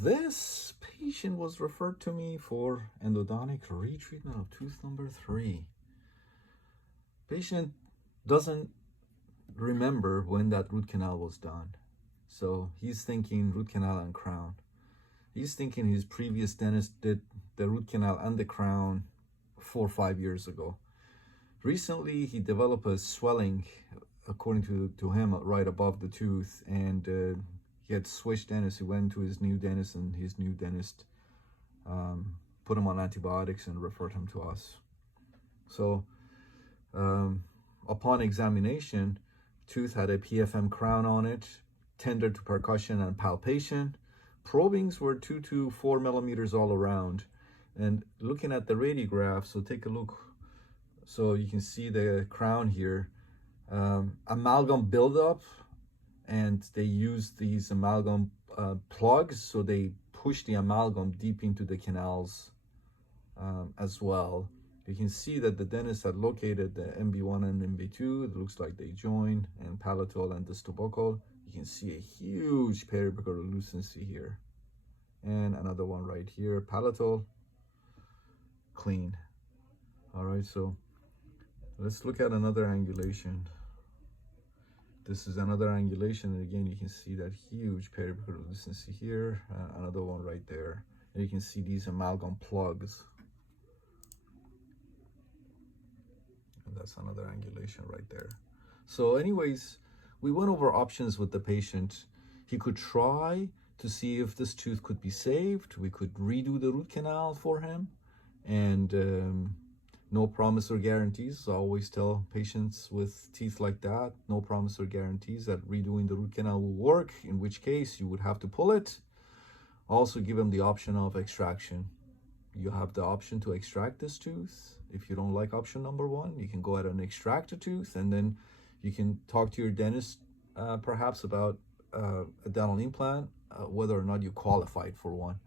This patient was referred to me for endodontic retreatment of tooth number 3. Patient doesn't remember when that root canal was done. So he's thinking root canal and crown. He's thinking his previous dentist did the root canal and the crown 4 or 5 years ago. Recently, he developed a swelling, according to him, right above the tooth, and he had switched dentists. He went to his new dentist, and his new dentist put him on antibiotics and referred him to us. So upon examination, tooth had a PFM crown on it, tender to percussion and palpation. Probings were 2 to 4 millimeters all around. And looking at the radiograph, so take a look. So you can see the crown here, amalgam buildup, and they use these amalgam plugs, so they push the amalgam deep into the canals as well. You can see that the dentist had located the MB1 and MB2. It looks like they join, and palatal and distal buccal. You can see a huge peribuccal lucency here. And another one right here, palatal, clean. All right, so let's look at another angulation. This is another angulation, and again, you can see that huge peribuccal lucency here, another one right there. And you can see these amalgam plugs. And that's another angulation right there. So anyways, we went over options with the patient. He could try to see if this tooth could be saved. We could redo the root canal for him, and no promise or guarantees. So I always tell patients with teeth like that, no promise or guarantees that redoing the root canal will work, in which case you would have to pull it. Also give them the option of extraction. You have the option to extract this tooth. If you don't like option number 1, you can go ahead and extract a tooth, and then you can talk to your dentist perhaps about a dental implant, whether or not you qualified for one,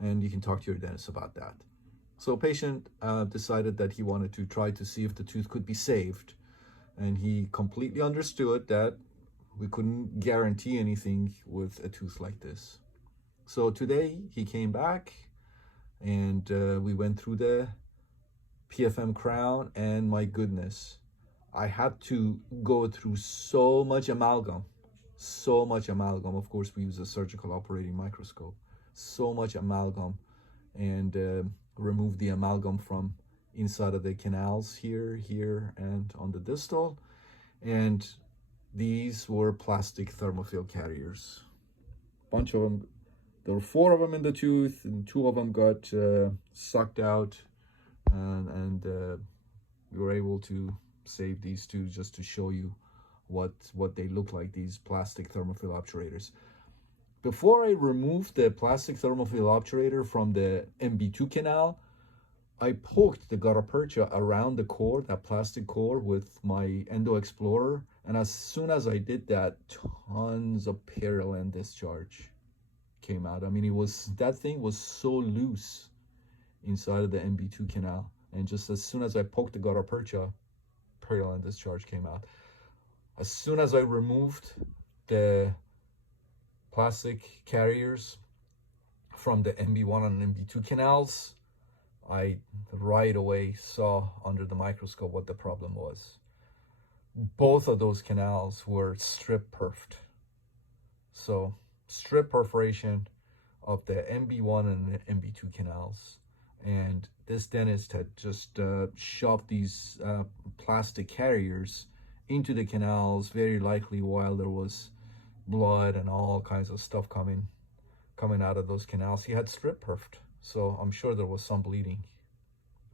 and you can talk to your dentist about that. So patient decided that he wanted to try to see if the tooth could be saved, and he completely understood that we couldn't guarantee anything with a tooth like this. So today he came back, and we went through the PFM crown, and my goodness, I had to go through so much amalgam. Of course, we use a surgical operating microscope. So much amalgam, and remove the amalgam from inside of the canals here, and on the distal. And these were plastic thermophil carriers. Bunch of them. There were 4 of them in the tooth, and 2 of them got sucked out, and we were able to save these 2 just to show you what they look like, these plastic thermophil obturators. Before I removed the plastic thermophil obturator from the MB2 canal, I poked the gutta percha around the core, that plastic core, with my Endo Explorer, and as soon as I did that, tons of periland discharge came out. I mean, that thing was so loose inside of the MB2 canal, and just as soon as I poked the gutta percha, periland discharge came out. As soon as I removed the plastic carriers from the MB1 and MB2 canals, I right away saw under the microscope what the problem was. Both of those canals were strip perfed. So strip perforation of the MB1 and MB2 canals. And this dentist had just shoved these plastic carriers into the canals, very likely while there was blood and all kinds of stuff coming out of those canals. He had strip perfed, so I'm sure there was some bleeding,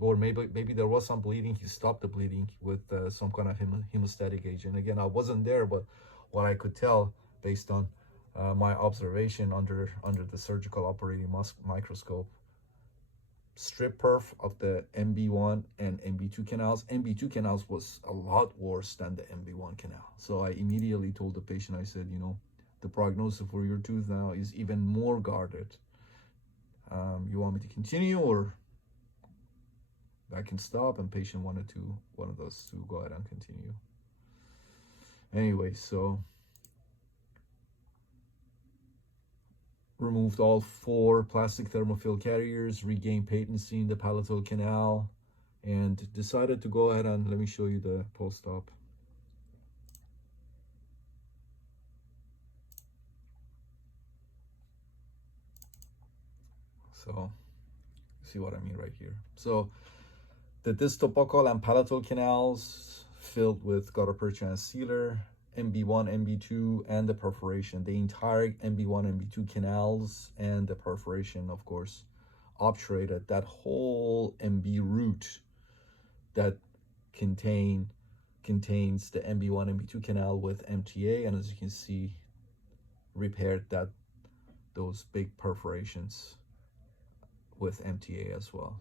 or maybe there was some bleeding. He stopped the bleeding with some kind of hemostatic agent. Again, I wasn't there, but what I could tell based on my observation under the surgical operating microscope, strip perf of the MB1 and MB2 canals. MB2 canals was a lot worse than the MB1 canal. So I immediately told the patient, I said, the prognosis for your tooth now is even more guarded. You want me to continue, or I can stop? And patient wanted one of those to go ahead and continue. Anyway, so removed all 4 plastic thermofill carriers, regained patency in the palatal canal, and decided to go ahead and let me show you the post-op. So see what I mean right here. So the distal buccal and palatal canals filled with gutta percha and sealer, MB1, MB2, and the perforation. The entire MB1, MB2 canals and the perforation, of course, obturated that whole MB root that contains the MB1, MB2 canal with MTA, and as you can see, repaired those big perforations with MTA as well.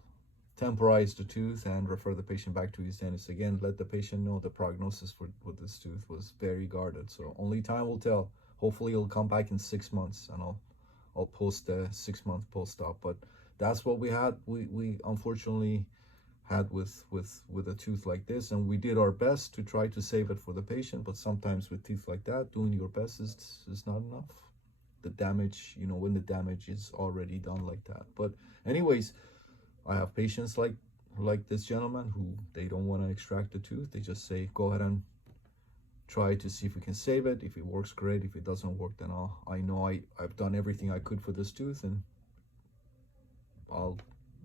Temporize the tooth and refer the patient back to his dentist. Again, let the patient know the prognosis with this tooth was very guarded. So only time will tell. Hopefully he'll come back in 6 months, and I'll post the 6-month post-op. But that's what we had. We unfortunately had with a tooth like this, and we did our best to try to save it for the patient. But sometimes with teeth like that, doing your best is not enough. The damage, you know, when the damage is already done like that. But anyways, I have patients like this gentleman who they don't want to extract the tooth. They just say, go ahead and try to see if we can save it. If it works, great. If it doesn't work, then I know I've done everything I could for this tooth, and I'll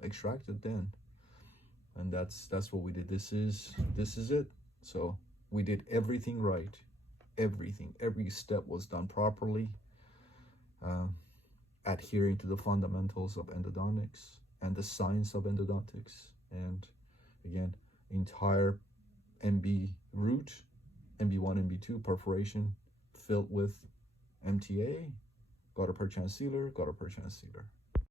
extract it then. And that's what we did. This is it. So we did everything right. Every step was done properly, adhering to the fundamentals of endodontics and the science of endodontics. And again, entire MB root, MB1, MB2 perforation filled with MTA, gutta percha and sealer, gutta percha and sealer.